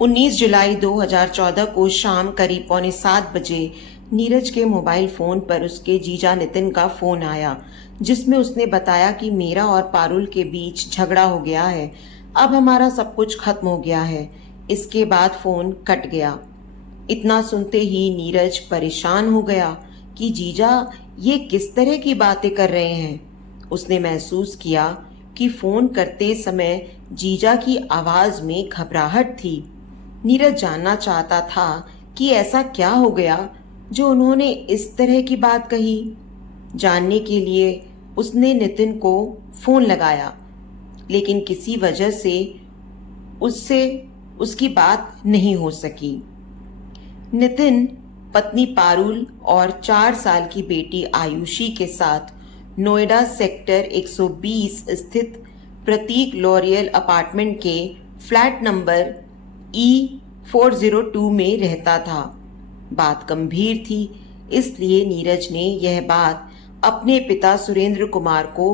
19 जुलाई 2014 को शाम करीब 6:45 बजे नीरज के मोबाइल फोन पर उसके जीजा नितिन का फोन आया, जिसमें उसने बताया कि मेरा और पारुल के बीच झगड़ा हो गया है। अब हमारा सब कुछ खत्म हो गया है। इसके बाद फोन कट गया। इतना सुनते ही नीरज परेशान हो गया कि जीजा ये किस तरह की बातें कर रहे हैं। उसने महसूस किया कि फोन करते समय जीजा की आवाज में घबराहट थी। नीरज जानना चाहता था कि ऐसा क्या हो गया जो उन्होंने इस तरह की बात कही। जानने के लिए उसने नितिन को फोन लगाया, लेकिन किसी वजह से उससे उसकी बात नहीं हो सकी। नितिन पत्नी पारुल और 4 साल की बेटी आयुषी के साथ नोएडा सेक्टर 120 स्थित प्रतीक लॉरियल अपार्टमेंट के फ्लैट नंबर E402 में रहता था। बात गंभीर थी, इसलिए नीरज ने यह बात अपने पिता सुरेंद्र कुमार को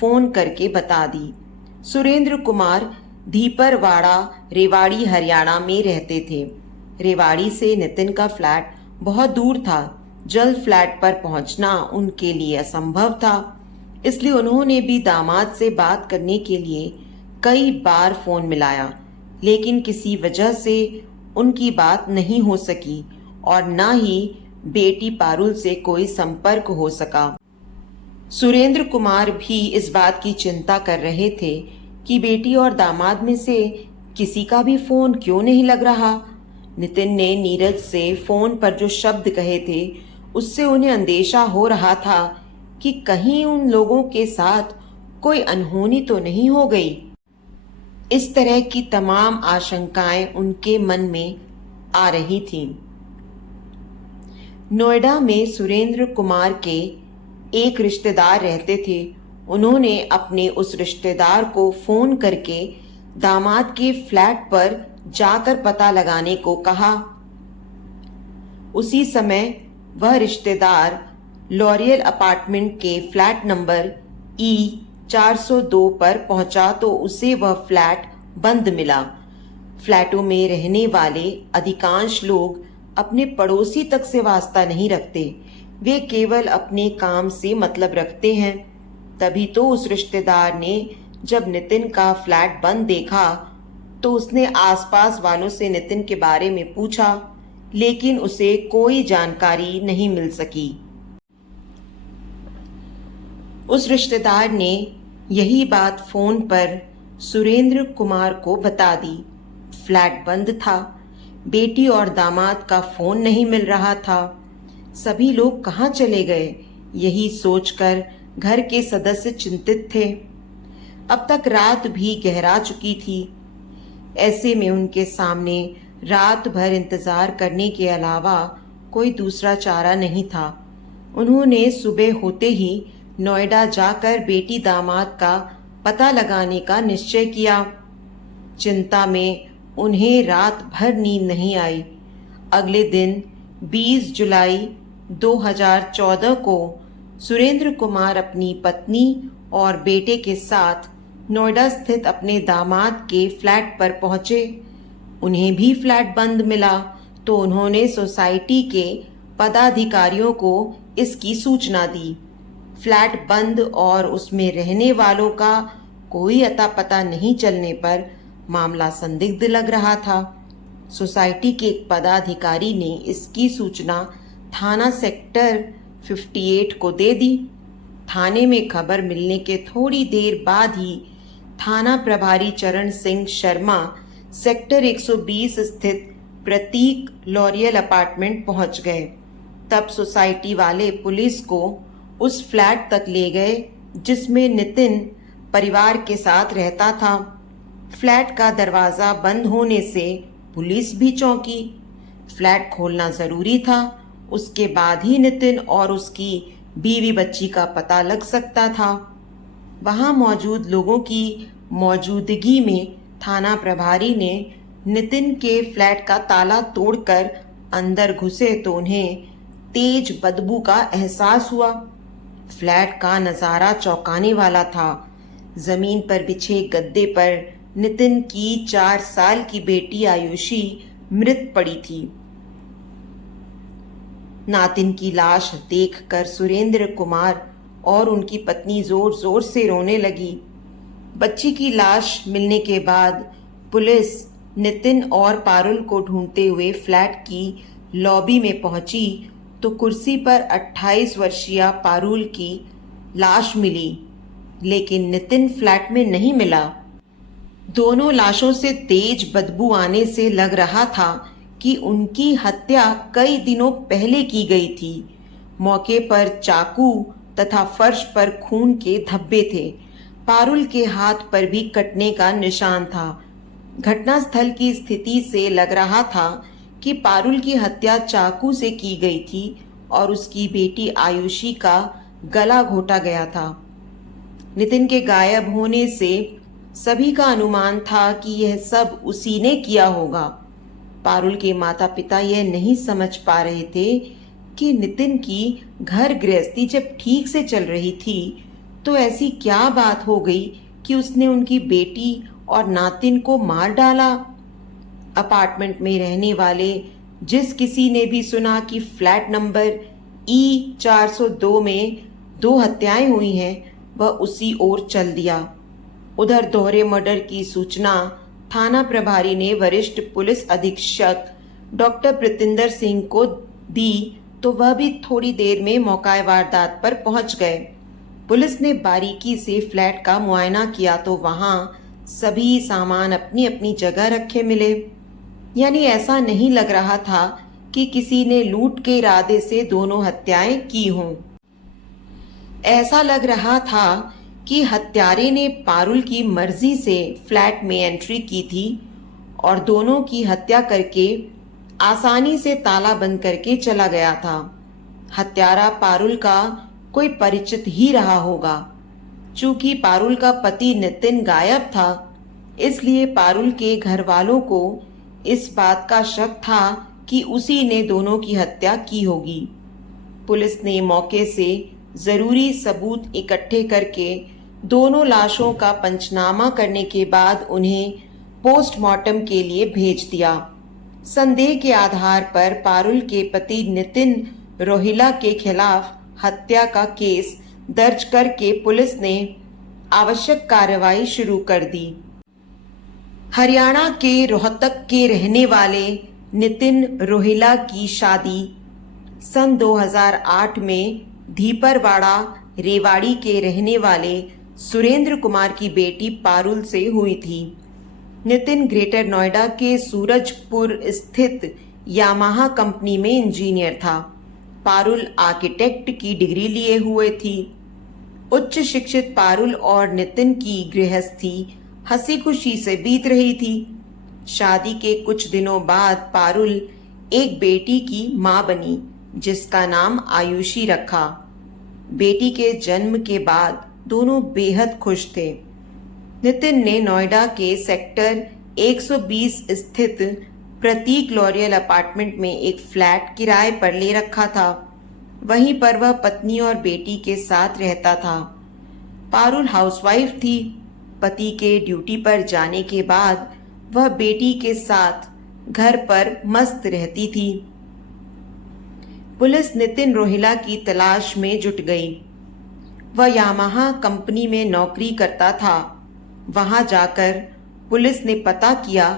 फोन करके बता दी। सुरेंद्र कुमार धीपरवाड़ा, रेवाड़ी, हरियाणा में रहते थे। रेवाड़ी से नितिन का फ्लैट बहुत दूर था। जल्द फ्लैट पर पहुंचना उनके लिए असंभव था, इसलिए उन्होंने भी दामाद से बात करने के लिए कई बार फोन मिलाया, लेकिन किसी वजह से उनकी बात नहीं हो सकी और न ही बेटी पारुल से कोई संपर्क हो सका। सुरेंद्र कुमार भी इस बात की चिंता कर रहे थे कि बेटी और दामाद में से किसी का भी फोन क्यों नहीं लग रहा। नितिन ने नीरज से फोन पर जो शब्द कहे थे, उससे उन्हें अंदेशा हो रहा था कि कहीं उन लोगों के साथ कोई अनहोनी तो नहीं हो गई। इस तरह की तमाम आशंकाएं उनके मन में आ रही थीं। नोएडा में सुरेंद्र कुमार के एक रिश्तेदार रहते थे। उन्होंने अपने उस रिश्तेदार को फोन करके दामाद के फ्लैट पर जाकर पता लगाने को कहा। उसी समय वह रिश्तेदार लॉरियल अपार्टमेंट के फ्लैट नंबर E402 पर पहुंचा तो उसे वह फ्लैट बंद मिला। फ्लैटों में रहने वाले अधिकांश लोग अपने पड़ोसी तक से वास्ता नहीं रखते, वे केवल अपने काम से मतलब रखते हैं। तभी तो उस रिश्तेदार ने जब नितिन का फ्लैट बंद देखा तो उसने आसपास वालों से नितिन के बारे में पूछा, लेकिन उसे कोई जानकारी नहीं मिल सकी। उस रिश्तेदार ने यही बात फोन पर सुरेंद्र कुमार को बता दी। फ्लैट बंद था, बेटी और दामाद का फोन नहीं मिल रहा था। सभी लोग कहाँ चले गए, यही सोचकर घर के सदस्य चिंतित थे। अब तक रात भी गहरा चुकी थी। ऐसे में उनके सामने रात भर इंतजार करने के अलावा कोई दूसरा चारा नहीं था। उन्होंने सुबह होते ही नोएडा जाकर बेटी दामाद का पता लगाने का निश्चय किया। चिंता में उन्हें रात भर नींद नहीं आई। अगले दिन 20 जुलाई 2014 को सुरेंद्र कुमार अपनी पत्नी और बेटे के साथ नोएडा स्थित अपने दामाद के फ्लैट पर पहुंचे। उन्हें भी फ्लैट बंद मिला तो उन्होंने सोसाइटी के पदाधिकारियों को इसकी सूचना दी। फ्लैट बंद और उसमें रहने वालों का कोई अता पता नहीं चलने पर मामला संदिग्ध लग रहा था। सोसाइटी के एक पदाधिकारी ने इसकी सूचना थाना सेक्टर 58 को दे दी। थाने में खबर मिलने के थोड़ी देर बाद ही थाना प्रभारी चरण सिंह शर्मा सेक्टर 120 स्थित प्रतीक लॉरियल अपार्टमेंट पहुंच गए। तब सोसाइटी वाले पुलिस को उस फ्लैट तक ले गए जिसमें नितिन परिवार के साथ रहता था। फ्लैट का दरवाजा बंद होने से पुलिस भी चौंकी। फ्लैट खोलना जरूरी था, उसके बाद ही नितिन और उसकी बीवी बच्ची का पता लग सकता था। वहां मौजूद लोगों की मौजूदगी में थाना प्रभारी ने नितिन के फ्लैट का ताला तोड़कर अंदर घुसे तो उन्हें तेज बदबू का एहसास हुआ। फ्लैट का नजारा चौंकाने वाला था। जमीन पर बिछे गद्दे पर नितिन की 4 साल की बेटी आयुषी मृत पड़ी थी। नातिन की लाश देखकर सुरेंद्र कुमार और उनकी पत्नी जोर जोर से रोने लगी। बच्ची की लाश मिलने के बाद पुलिस नितिन और पारुल को ढूंढते हुए फ्लैट की लॉबी में पहुंची तो कुर्सी पर 28 वर्षीय पारुल की लाश मिली, लेकिन नितिन फ्लैट में नहीं मिला। दोनों लाशों से तेज बदबू आने से लग रहा था कि उनकी हत्या कई दिनों पहले की गई थी। मौके पर चाकू तथा फर्श पर खून के धब्बे थे। पारुल के हाथ पर भी कटने का निशान था। घटनास्थल की स्थिति से लग रहा था कि पारुल की हत्या चाकू से की गई थी और उसकी बेटी आयुषी का गला घोटा गया था। नितिन के गायब होने से सभी का अनुमान था कि यह सब उसी ने किया होगा। पारुल के माता पिता यह नहीं समझ पा रहे थे कि नितिन की घर गृहस्थी जब ठीक से चल रही थी तो ऐसी क्या बात हो गई कि उसने उनकी बेटी और नातिन को मार डाला। अपार्टमेंट में रहने वाले जिस किसी ने भी सुना कि फ्लैट नंबर E402 में 2 हत्याएं हुई हैं, वह उसी ओर चल दिया। उधर दोहरे मर्डर की सूचना थाना प्रभारी ने वरिष्ठ पुलिस अधीक्षक डॉक्टर प्रीतिंदर सिंह को दी तो वह भी थोड़ी देर में मौका वारदात पर पहुंच गए। पुलिस ने बारीकी से फ्लैट का मुआयना किया तो वहां सभी सामान अपनी अपनी जगह रखे मिले। यानी ऐसा नहीं लग रहा था कि किसी ने लूट के इरादे से दोनों हत्याएं की हों। ऐसा लग रहा था कि हत्यारे ने पारुल की मर्जी से फ्लैट में एंट्री की थी और दोनों की हत्या करके आसानी से ताला बंद करके चला गया था। हत्यारा पारुल का कोई परिचित ही रहा होगा। चूंकि पारुल का पति नितिन गायब था, इसलिए पारुल के घर वालों को इस बात का शक था कि उसी ने दोनों की हत्या की होगी। पुलिस ने मौके से जरूरी सबूत इकट्ठे करके दोनों लाशों का पंचनामा करने के बाद उन्हें पोस्टमार्टम के लिए भेज दिया। संदेह के आधार पर पारुल के पति नितिन रोहिला के खिलाफ हत्या का केस दर्ज करके पुलिस ने आवश्यक कार्रवाई शुरू कर दी। हरियाणा के रोहतक के रहने वाले नितिन रोहिला की शादी सन 2008 में धीपरवाड़ा रेवाड़ी के रहने वाले सुरेंद्र कुमार की बेटी पारुल से हुई थी। नितिन ग्रेटर नोएडा के सूरजपुर स्थित यामाहा कंपनी में इंजीनियर था। पारुल आर्किटेक्ट की डिग्री लिए हुए थी। उच्च शिक्षित पारुल और नितिन की गृहस्थी हंसी खुशी से बीत रही थी। शादी के कुछ दिनों बाद पारुल एक बेटी की मां बनी, जिसका नाम आयुषी रखा। बेटी के जन्म के बाद दोनों बेहद खुश थे। नितिन ने नोएडा के सेक्टर 120 स्थित प्रतीक लॉरियल अपार्टमेंट में एक फ्लैट किराए पर ले रखा था। वहीं पर वह पत्नी और बेटी के साथ रहता था। पारुल हाउसवाइफ थी। पति के ड्यूटी पर जाने के बाद वह बेटी के साथ घर पर मस्त रहती थी। पुलिस नितिन रोहिला की तलाश में जुट गई। वह यामाहा कंपनी में नौकरी करता था। वहां जाकर पुलिस ने पता किया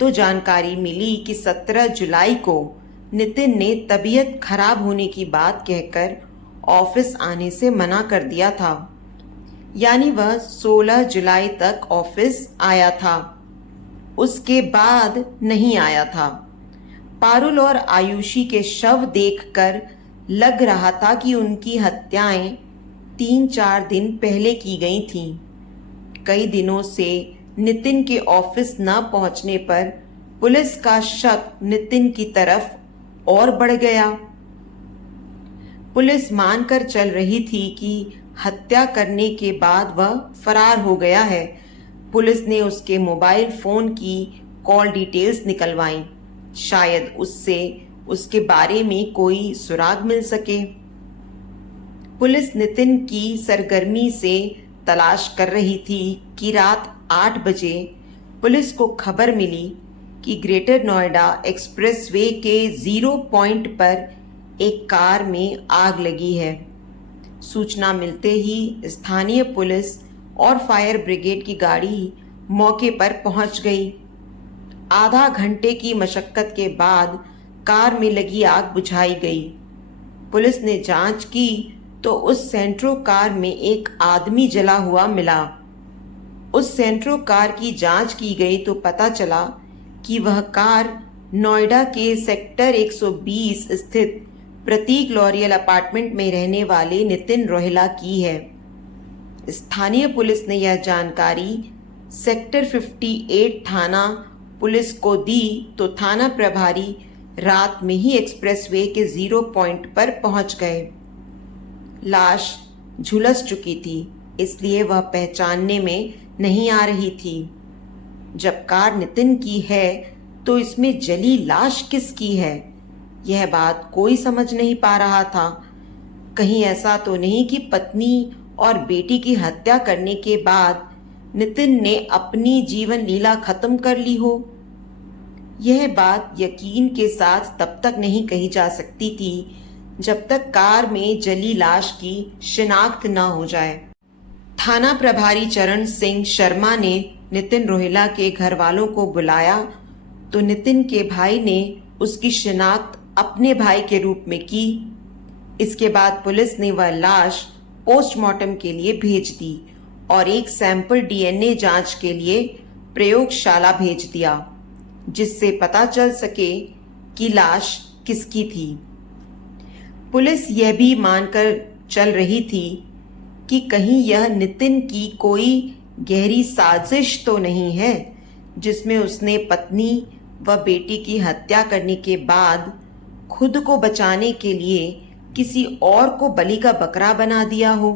तो जानकारी मिली कि 17 जुलाई को नितिन ने तबीयत खराब होने की बात कहकर ऑफिस आने से मना कर दिया था। यानी वह 16 जुलाई तक ऑफिस आया था, उसके बाद नहीं आया था। पारुल और आयुषी के शव देखकर लग रहा था कि उनकी हत्याएं 3-4 दिन पहले की गई थीं। कई दिनों से नितिन के ऑफिस न पहुंचने पर पुलिस का शक नितिन की तरफ और बढ़ गया। पुलिस मानकर चल रही थी कि हत्या करने के बाद वह फरार हो गया है। पुलिस ने उसके मोबाइल फोन की कॉल डिटेल्स निकलवाई, शायद उससे उसके बारे में कोई सुराग मिल सके। पुलिस नितिन की सरगर्मी से तलाश कर रही थी कि रात 8 बजे पुलिस को खबर मिली कि ग्रेटर नोएडा एक्सप्रेसवे के 0 पॉइंट पर एक कार में आग लगी है। सूचना मिलते ही स्थानीय पुलिस और फायर ब्रिगेड की गाड़ी मौके पर पहुंच गई। आधा घंटे की मशक्कत के बाद कार में लगी आग बुझाई गई। पुलिस ने जांच की तो उस सेंट्रो कार में एक आदमी जला हुआ मिला। उस सेंट्रो कार की जांच की गई तो पता चला कि वह कार नोएडा के सेक्टर 120 स्थित प्रतीक लॉरियल अपार्टमेंट में रहने वाले नितिन रोहिला की है। स्थानीय पुलिस ने यह जानकारी सेक्टर 58 थाना पुलिस को दी तो थाना प्रभारी रात में ही एक्सप्रेसवे के 0 पॉइंट पर पहुंच गए। लाश झुलस चुकी थी, इसलिए वह पहचानने में नहीं आ रही थी। जब कार नितिन की है तो इसमें जली लाश किसकी है, यह बात कोई समझ नहीं पा रहा था। कहीं ऐसा तो नहीं कि पत्नी और बेटी की हत्या करने के बाद नितिन ने अपनी जीवन लीला खत्म कर ली हो। यह बात यकीन के साथ तब तक नहीं कही जा सकती थी जब तक कार में जली लाश की शिनाख्त न हो जाए। थाना प्रभारी चरण सिंह शर्मा ने नितिन रोहिला के घर वालों को बुलाया तो नितिन के भाई ने उसकी शिनाख्त अपने भाई के रूप में की। इसके बाद पुलिस ने वह लाश पोस्टमार्टम के लिए भेज दी और एक सैंपल डीएनए जांच के लिए प्रयोगशाला भेज दिया, जिससे पता चल सके कि लाश किसकी थी। पुलिस यह भी मानकर चल रही थी कि कहीं यह नितिन की कोई गहरी साजिश तो नहीं है जिसमें उसने पत्नी व बेटी की हत्या करने के बाद खुद को बचाने के लिए किसी और को बलि का बकरा बना दिया हो।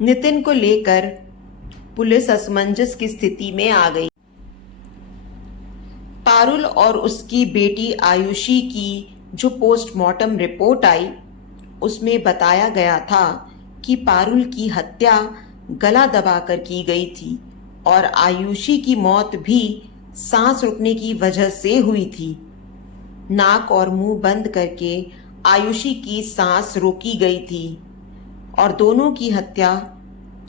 नितिन को लेकर पुलिस असमंजस की स्थिति में आ गई। पारुल और उसकी बेटी आयुषी की जो पोस्टमार्टम रिपोर्ट आई उसमें बताया गया था कि पारुल की हत्या गला दबाकर की गई थी और आयुषी की मौत भी सांस रुकने की वजह से हुई थी। नाक और मुंह बंद करके आयुषी की सांस रोकी गई थी और दोनों की हत्या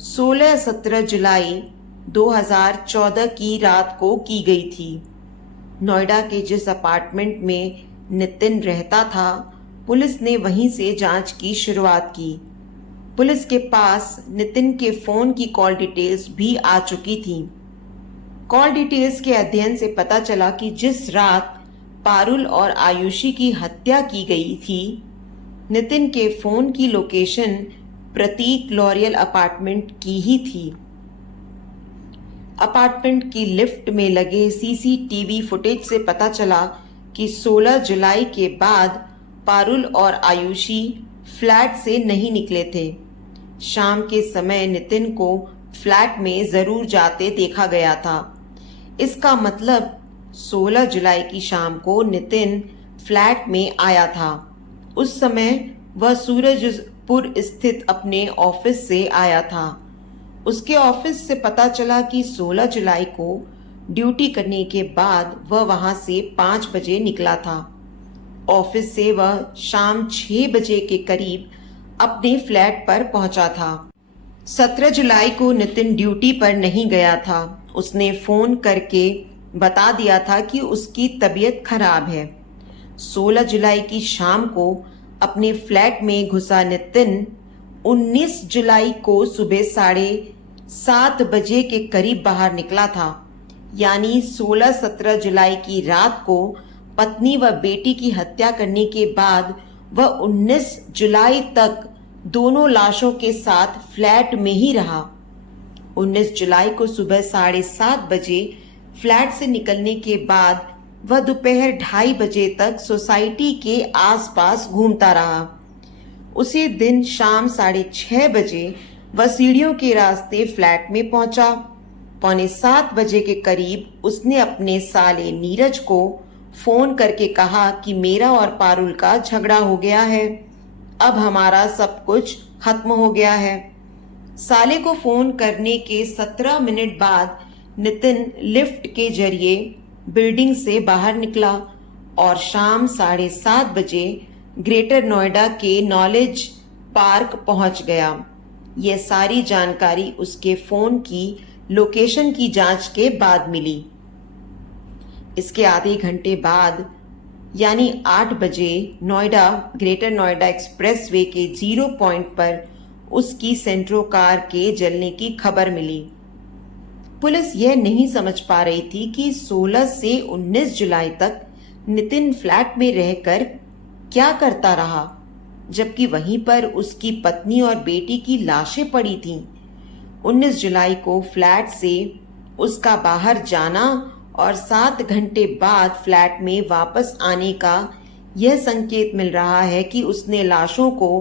16-17 जुलाई 2014 की रात को की गई थी। नोएडा के जिस अपार्टमेंट में नितिन रहता था, पुलिस ने वहीं से जांच की शुरुआत की। पुलिस के पास नितिन के फोन की कॉल डिटेल्स भी आ चुकी थी। कॉल डिटेल्स के अध्ययन से पता चला कि जिस रात पारुल और आयुषी की हत्या की गई थी, नितिन के फोन की लोकेशन प्रतीक लॉरियल अपार्टमेंट की ही थी। अपार्टमेंट की लिफ्ट में लगे सीसीटीवी फुटेज से पता चला कि 16 जुलाई के बाद पारुल और आयुषी फ्लैट से नहीं निकले थे। शाम के समय नितिन को फ्लैट में जरूर जाते देखा गया था। इसका मतलब 16 जुलाई की शाम को नितिन फ्लैट में आया था। उस समय वह सूरजपुर स्थित अपने ऑफिस से आया था। उसके ऑफिस से पता चला कि 16 जुलाई को ड्यूटी करने के बाद वह वहां से 5 बजे निकला था। ऑफिस से वह शाम 6 बजे के करीब अपने फ्लैट पर पहुंचा था। 17 जुलाई को नितिन ड्यूटी पर नहीं गया था। उसने फोन करके बता दिया था कि उसकी तबीयत खराब है। 16 जुलाई की शाम को अपने फ्लैट में घुसा नितिन 19 जुलाई को सुबह 7:30 बजे के करीब बाहर निकला था। यानी 16-17 जुलाई की रात को पत्नी व बेटी की हत्या करने के बाद वह 19 जुलाई तक दोनों लाशों के साथ फ्लैट में ही रहा। 19 जुलाई को सुबह 7:30 बजे फ्लैट से निकलने के बाद वह दोपहर 2:30 बजे तक सोसाइटी के आसपास घूमता रहा। उसी दिन शाम 6:30 बजे वह सीढ़ियों के रास्ते फ्लैट में पहुंचा। 6:45 बजे के करीब उसने अपने साले नीरज को फोन करके कहा कि मेरा और पारुल का झगड़ा हो गया है, अब हमारा सब कुछ खत्म हो गया है। साले को फोन करने के 17 मिनट बाद नितिन लिफ्ट के जरिए बिल्डिंग से बाहर निकला और शाम 7:30 बजे ग्रेटर नोएडा के नॉलेज पार्क पहुंच गया। यह सारी जानकारी उसके फोन की लोकेशन की जांच के बाद मिली। इसके आधे घंटे बाद यानी 8 बजे नोएडा ग्रेटर नोएडा एक्सप्रेसवे के 0 पॉइंट पर उसकी सेंट्रो कार के जलने की खबर मिली। पुलिस यह नहीं समझ पा रही थी कि 16 से 19 जुलाई तक नितिन फ्लैट में रहकर क्या करता रहा, जबकि वहीं पर उसकी पत्नी और बेटी की लाशें पड़ी थीं। 19 जुलाई को फ्लैट से उसका बाहर जाना और 7 घंटे बाद फ्लैट में वापस आने का यह संकेत मिल रहा है कि उसने लाशों को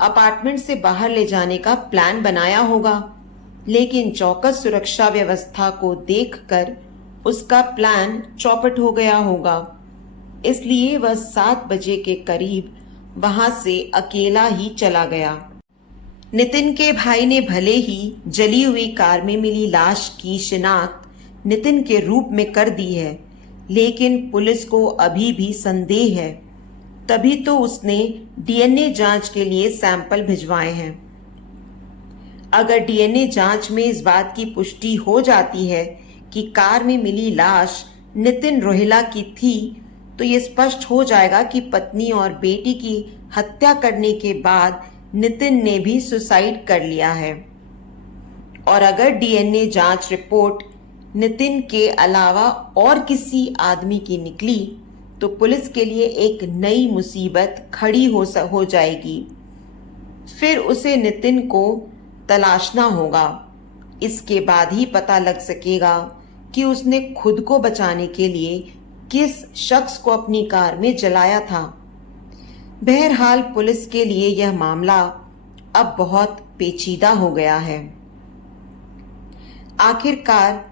अपार्टमेंट से बाहर ले जाने का प्लान बनाया होगा, लेकिन चौकस सुरक्षा व्यवस्था को देखकर उसका प्लान चौपट हो गया होगा। इसलिए वह 7 बजे के करीब वहां से अकेला ही चला गया। नितिन के भाई ने भले ही जली हुई कार में मिली लाश की शिनाख्त नितिन के रूप में कर दी है, लेकिन पुलिस को अभी भी संदेह है। तभी तो उसने डीएनए जांच के लिए सैंपल भिजवाए हैं। अगर डीएनए जांच में इस बात की पुष्टि हो जाती है कि कार में मिली लाश नितिन रोहिला की थी, तो ये स्पष्ट हो जाएगा कि पत्नी और बेटी की हत्या करने के बाद नितिन ने भी सुसाइड कर लिया है। और अगर डीएनए जांच रिपोर्ट नितिन के अलावा और किसी आदमी की निकली तो पुलिस के लिए एक नई मुसीबत खड़ी हो जाएगी। फिर उसे नितिन को तलाशना होगा। इसके बाद ही पता लग सकेगा कि उसने खुद को बचाने के लिए किस शख्स को अपनी कार में जलाया था। बहरहाल पुलिस के लिए यह मामला अब बहुत पेचीदा हो गया है। आखिरकार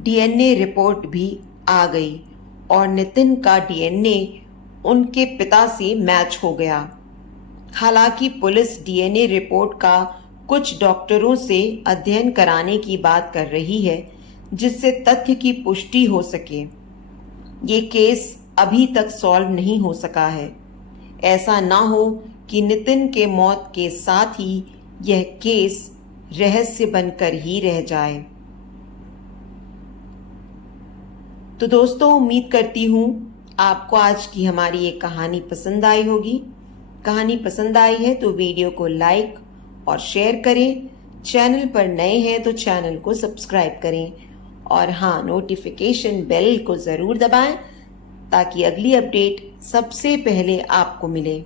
डीएनए रिपोर्ट भी आ गई और नितिन का डीएनए उनके पिता से मैच हो गया। हालांकि पुलिस डीएनए रिपोर्ट का कुछ डॉक्टरों से अध्ययन कराने की बात कर रही है, जिससे तथ्य की पुष्टि हो सके। ये केस अभी तक सॉल्व नहीं हो सका है। ऐसा ना हो कि नितिन के मौत के साथ ही यह केस रहस्य बनकर ही रह जाए। तो दोस्तों, उम्मीद करती हूँ आपको आज की हमारी ये कहानी पसंद आई होगी। कहानी पसंद आई है तो वीडियो को लाइक और शेयर करें। चैनल पर नए हैं तो चैनल को सब्सक्राइब करें और हाँ, नोटिफिकेशन बेल को ज़रूर दबाएं ताकि अगली अपडेट सबसे पहले आपको मिले।